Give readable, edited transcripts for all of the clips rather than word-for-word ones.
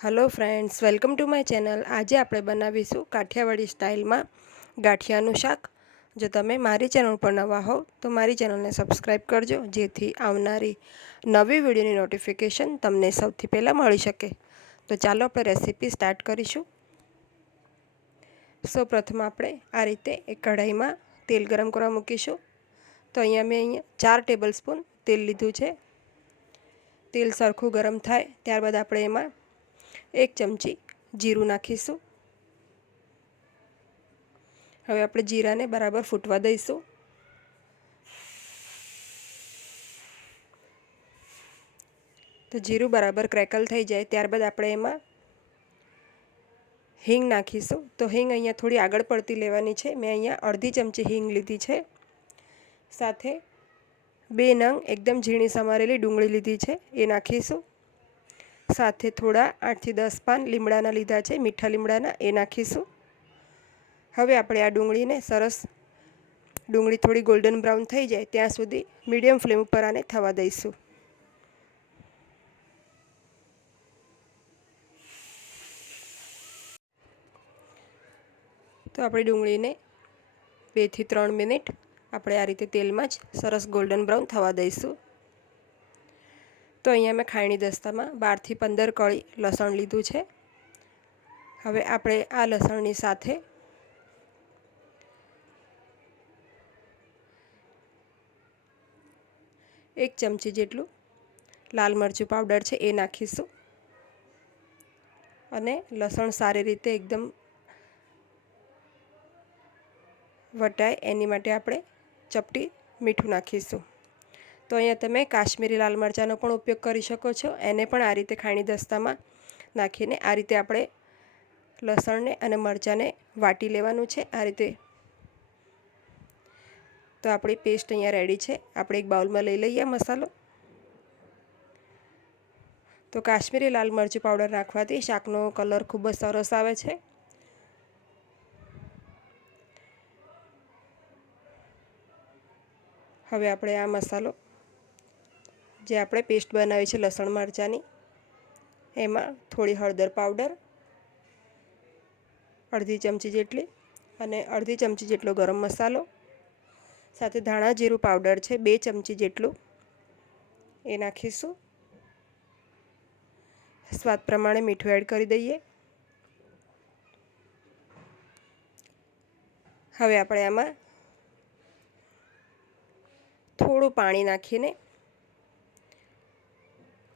Hello friends, welcome to my channel. आज આપણે બનાવીશું કાઠિયાવાડી સ્ટાઇલમાં ગાંઠિયાનું શાક। જો તમે મારી ચેનલ પર નવા હો તો મારી ચેનલને સબસ્ક્રાઇબ કરજો, જેથી આવનારી નવી વિડીયોની નોટિફિકેશન તમને સૌથી પહેલાં મળી શકે। તો ચાલો આપણે રેસીપી સ્ટાર્ટ કરીશું। સૌપ્રથમ આપણે આ રીતે એક કઢાઈમાં તેલ ગરમ કરવા મૂકીશું। તો મેં 4 ટેબલ સ્પૂન તેલ લીધું છે। તેલ સરખું ગરમ થાય ત્યારબાદ આપણે એમાં 1 ચમચી જીરું નાખીશું। હવે આપણે જીરાને બરાબર ફૂટવા દઈશું। તો જીરું બરાબર ક્રેકલ થઈ જાય ત્યારબાદ આપણે એમાં હિંગ નાખીશું। તો હિંગ અહીંયા થોડી આગળ પડતી લેવાની છે। મેં અહીંયા અડધી ચમચી હિંગ લીધી છે। સાથે 2 નંગ એકદમ ઝીણી સમારેલી ડુંગળી લીધી છે, એ નાખીશું। સાથે થોડા 8 થી 10 પાન લીમડાના લીધા છે, મીઠા લીમડાના, એ નાખીશું। હવે આપણે આ ડુંગળીને ડુંગળી થોડી ગોલ્ડન બ્રાઉન થઈ જાય ત્યાં સુધી મીડિયમ ફ્લેમ ઉપર આને થવા દઈશું। તો આપણી ડુંગળીને 2 થી 3 મિનિટ આપણે આ રીતે તેલમાં જ સરસ ગોલ્ડન બ્રાઉન થવા દઈશું। તો અહીંયા મેં ખાયણી દસ્તામાં 12 થી 15 કળી લસણ લીધું છે। હવે આપણે આ લસણની સાથે 1 ચમચી જેટલું લાલ મરચું પાવડર છે એ નાખીશું। અને લસણ સારી રીતે એકદમ વટાય એની માટે આપણે ચપટી મીઠું નાખીશું। તો અહીંયા તમે કાશ્મીરી લાલ મરચાંનો પણ ઉપયોગ કરી શકો છો। એને પણ આ રીતે ખાયણી દસ્તામાં નાખીને આ રીતે આપણે લસણને અને મરચાંને વાટી લેવાનું છે આ રીતે। તો આપણી પેસ્ટ અહીંયા રેડી છે। આપણે એક બાઉલમાં લઈ લઈએ મસાલો। તો કાશ્મીરી લાલ મરચું પાવડર નાખવાથી શાકનો કલર ખૂબ જ સરસ આવે છે। હવે આપણે આ મસાલો જે આપણે પેસ્ટ બનાવી છે લસણ મરચાંની, એમાં થોડી હળદર પાવડર અડધી ચમચી જેટલી અને અડધી ચમચી જેટલો ગરમ મસાલો, સાથે ધાણા જીરું પાવડર છે 2 ચમચી જેટલું, એ નાખીશું। સ્વાદ પ્રમાણે મીઠું એડ કરી દઈએ। હવે આપણે આમાં થોડું પાણી નાખીને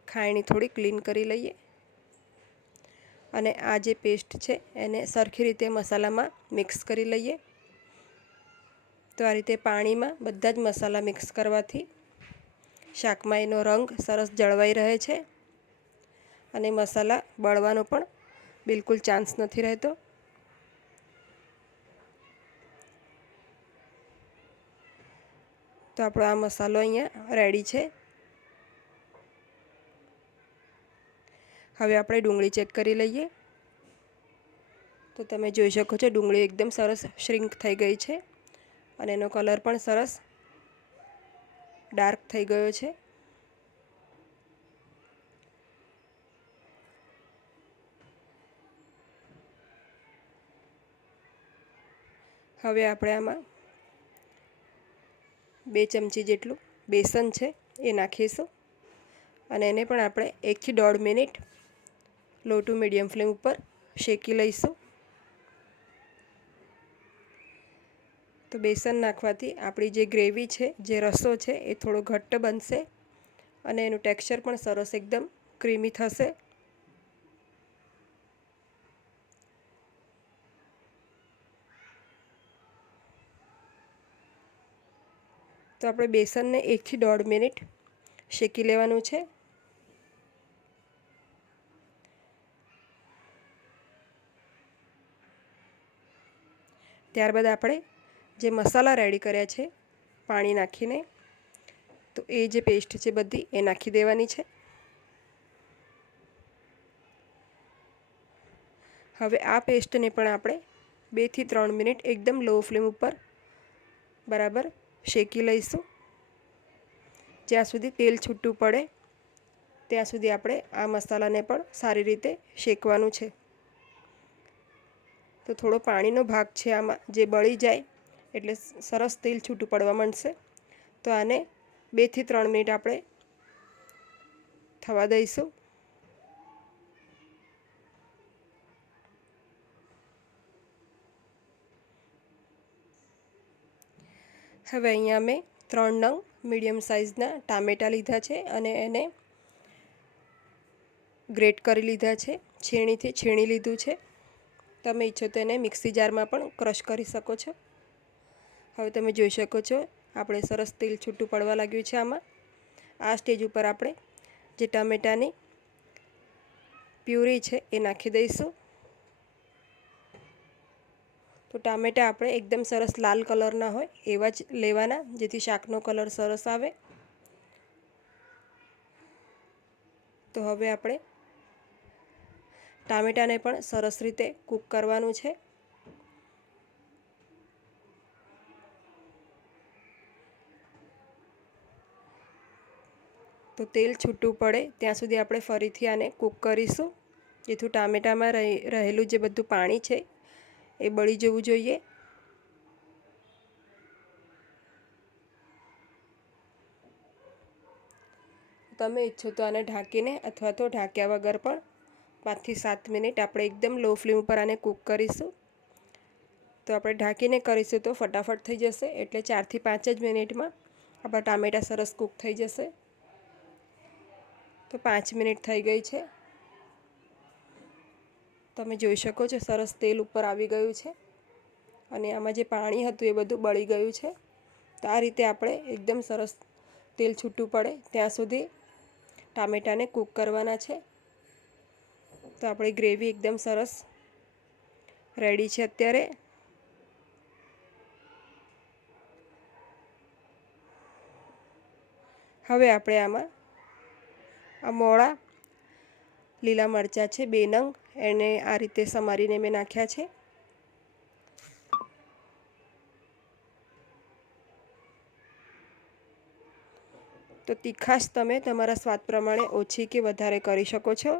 ખાયણી થોડી ક્લીન કરી લઈએ અને આ જે પેસ્ટ છે એને સરખી રીતે મસાલામાં મિક્સ કરી લઈએ। તો આ રીતે પાણીમાં બધા જ મસાલા મિક્સ કરવાથી શાકમાં એનો રંગ સરસ જળવાઈ રહે છે અને મસાલા બળવાનો પણ બિલકુલ ચાન્સ નથી રહેતો। તો આપણો આ મસાલો અહીંયા રેડી છે। હવે આપણે ડુંગળી ચેક કરી લઈએ। તો તમે જોઈ શકો છો ડુંગળી એકદમ સરસ શ્રિંક થઈ ગઈ છે અને એનો કલર પણ સરસ ડાર્ક થઈ ગયો છે। હવે આપણે આમાં 2 ચમચી જેટલું બેસન છે એ નાખીશું અને એને પણ આપણે 1 થી 1.5 minute low to medium flame ઉપર શેકી લઈશું। તો બેસન નાખવાથી આપણી જે ગ્રેવી છે, જે રસો છે, એ થોડો ઘટ્ટ બનશે અને એનું ટેક્સચર પણ સરસ એકદમ ક્રીમી થશે। તો આપણે બેસનને 1 થી 1.5 મિનિટ શેકી લેવાનું છે। ત્યારબાદ આપણે જે મસાલા રેડી કર્યા છે પાણી નાખીને, તો એ જે પેસ્ટ છે બધી એ નાખી દેવાની છે। હવે આ પેસ્ટને પણ આપણે 2 થી 3 મિનિટ એકદમ લો ફ્લેમ ઉપર બરાબર શેકી લઈશું, જ્યાં સુધી તેલ છૂટું પડે ત્યાં સુધી આપણે આ મસાલાને પણ સારી રીતે શેકવાનું છે. તો થોડો પાણીનો ભાગ છે આમાં, જે બળી જાય એટલે સરસ તેલ છૂટું પડવા માંડશે. તો આને 2 થી 3 મિનિટ આપણે થવા દઈશું. હવે અહીંયા મેં 3 નંગ મીડિયમ સાઇઝના ટામેટાં લીધા છે અને એને ગ્રેટ કરી લીધા છે. છીણીથી છીણી લીધું છે. તમે ઈચ્છો તો એને મિક્સી જારમાં પણ ક્રશ કરી શકો છો. હવે તમે જોઈ શકો છો આપણે સરસ તેલ છૂટું પડવા લાગ્યું છે આમાં. આ સ્ટેજ ઉપર આપણે જે ટામેટાની પ્યુરી છે એ નાખી દઈશું. તો ટામેટાં આપણે એકદમ સરસ લાલ કલરના હોય એવા જ લેવાના, જેથી શાકનો કલર સરસ આવે. તો હવે આપણે ટામેટાને પણ સરસ રીતે કૂક કરવાનું છે. તો તેલ છૂટું પડે ત્યાં સુધી આપણે ફરીથી આને કૂક કરીશું, જેથી ટામેટામાં રહેલું જે બધું પાણી છે એ બળી જવું જોઈએ. તમે ઈચ્છો તો આને ઢાંકીને અથવા તો ઢાંક્યા વગર પણ 5 થી 7 મિનિટ આપણે એકદમ લો ફ્લેમ ઉપર આને કૂક કરીશું. તો આપણે ઢાંકીને કરીશું તો ફટાફટ થઈ જશે, એટલે 4 થી 5 જ મિનિટમાં આપણા ટામેટાં સરસ કૂક થઈ જશે. તો 5 મિનિટ થઈ ગઈ છે. તમે જોઈ શકો છો સરસ તેલ ઉપર આવી ગયું છે અને આમાં જે પાણી હતું એ બધું બળી ગયું છે. તો આ રીતે આપણે એકદમ સરસ તેલ છૂટું પડે ત્યાં સુધી ટામેટાને કૂક કરવાના છે. તો આપણી ગ્રેવી એકદમ સરસ રેડી છે અત્યારે. હવે આપણે આમાં આ મોળા લીલા મરચાં છે 2 નંગ, એને આ રીતે સમારીને મેં નાખ્યા છે. તો તીખાશ તમે તમારા સ્વાદ પ્રમાણે ઓછી કે વધારે કરી શકો છો.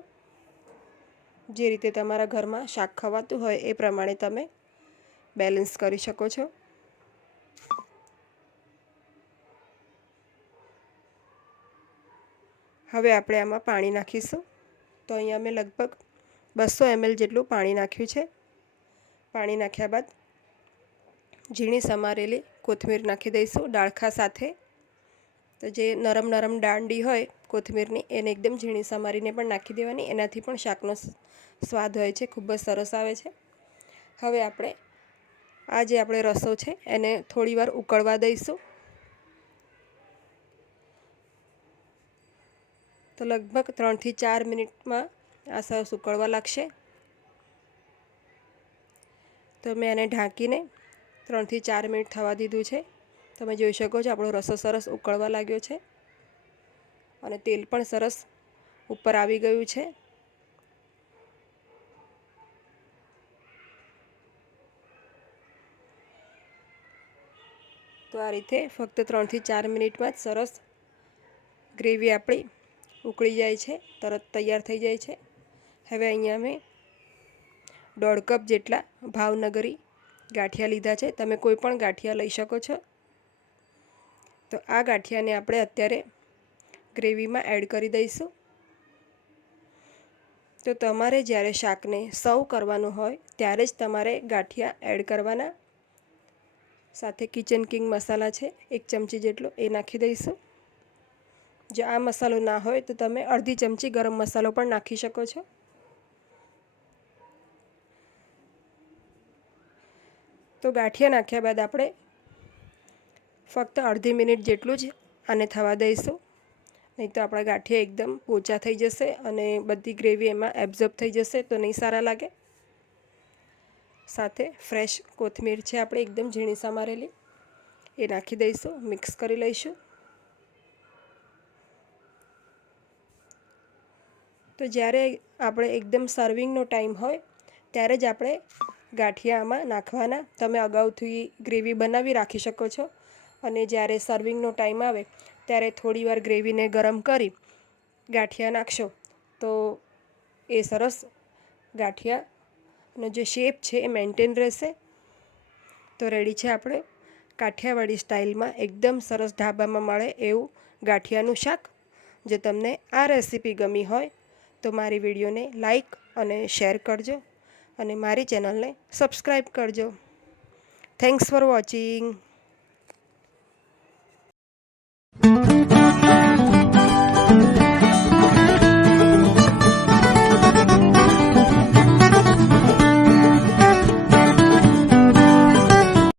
જે રીતે તમારા ઘરમાં શાક ખવાતું હોય એ પ્રમાણે તમે બેલેન્સ કરી શકો છો. હવે આપણે આમાં પાણી નાખીશું. તો અહીંયા મેં લગભગ 200 ml જેટલું પાણી નાખ્યું છે. પાણી નાખ્યા બાદ ઝીણી સમારેલી કોથમીર નાખી દઈશું ડાળખા સાથે. તો જે નરમ નરમ દાંડી હોય કોથમીરની એને એકદમ ઝીણી સમારીને પણ નાખી દેવાની, એનાથી પણ શાકનો સ્વાદ હોય છે, ખૂબ જ સરસ આવે છે. હવે આપણે આ જે આપણે રસો છે એને થોડીવાર ઉકળવા દઈશું. તો લગભગ 3 થી 4 મિનિટમાં આ સરસ ઉકળવા લાગશે. તો મેં આને ઢાંકીને 3 થી 4 મિનિટ થવા દીધું છે. તમે જોઈ શકો છો આપણો રસો સરસ ઉકળવા લાગ્યો છે અને તેલ પણ સરસ ઉપર આવી ગયું છે. તો આ રીતે ફક્ત 3 થી 4 મિનિટમાં જ સરસ ગ્રેવી આપણી ઉકળી જાય છે, તરત તૈયાર થઈ જાય છે. હવે અહીંયા મેં 1.5 કપ જેટલા ભાવનગરી ગાંઠિયા લીધા છે. તમે કોઈ પણ ગાંઠિયા લઈ શકો છો. તો આ ગાંઠિયાને આપણે અત્યારે ગ્રેવીમાં એડ કરી દઈશું. તો તમારે જ્યારે શાકને સર્વ કરવાનું હોય ત્યારે જ તમારે ગાંઠિયા એડ કરવાના. સાથે કિચન કિંગ મસાલા છે 1 ચમચી જેટલો, એ નાખી દઈશું. જો આ મસાલો ના હોય તો તમે અડધી ચમચી ગરમ મસાલો પણ નાખી શકો છો. તો ગાંઠિયા નાખ્યા બાદ આપણે ફક્ત અડધી મિનિટ જેટલું જ આને થવા દઈશું, નહીં તો આપણા ગાંઠિયા એકદમ પોચા થઈ જશે અને બધી ગ્રેવી એમાં એબ્ઝોર્બ થઈ જશે, તો નહીં સારા લાગે. સાથે ફ્રેશ કોથમીર છે આપણે એકદમ ઝીણી સમારેલી, એ નાખી દઈશું, મિક્સ કરી લઈશું. તો જ્યારે આપણે એકદમ સર્વિંગનો ટાઈમ હોય ત્યારે જ આપણે ગાંઠિયા આમાં નાખવાના. તમે અગાઉથી ગ્રેવી બનાવી રાખી શકો છો અને જ્યારે સર્વિંગનો ટાઈમ આવે ત્યારે થોડીવાર ગ્રેવીને ગરમ કરી ગાંઠિયા નાખશો તો એ સરસ ગાંઠિયાનો જે શેપ છે એ મેન્ટેન રહેશે. તો રેડી છે આપણે કાઠિયાવાડી સ્ટાઇલમાં એકદમ સરસ ઢાબામાં મળે એવું ગાંઠિયાનું શાક. જો તમને આ રેસીપી ગમી હોય તો મારી વિડીયોને લાઈક અને શેર કરજો અને મારી ચેનલને સબસ્ક્રાઈબ કરજો. Thanks for watching.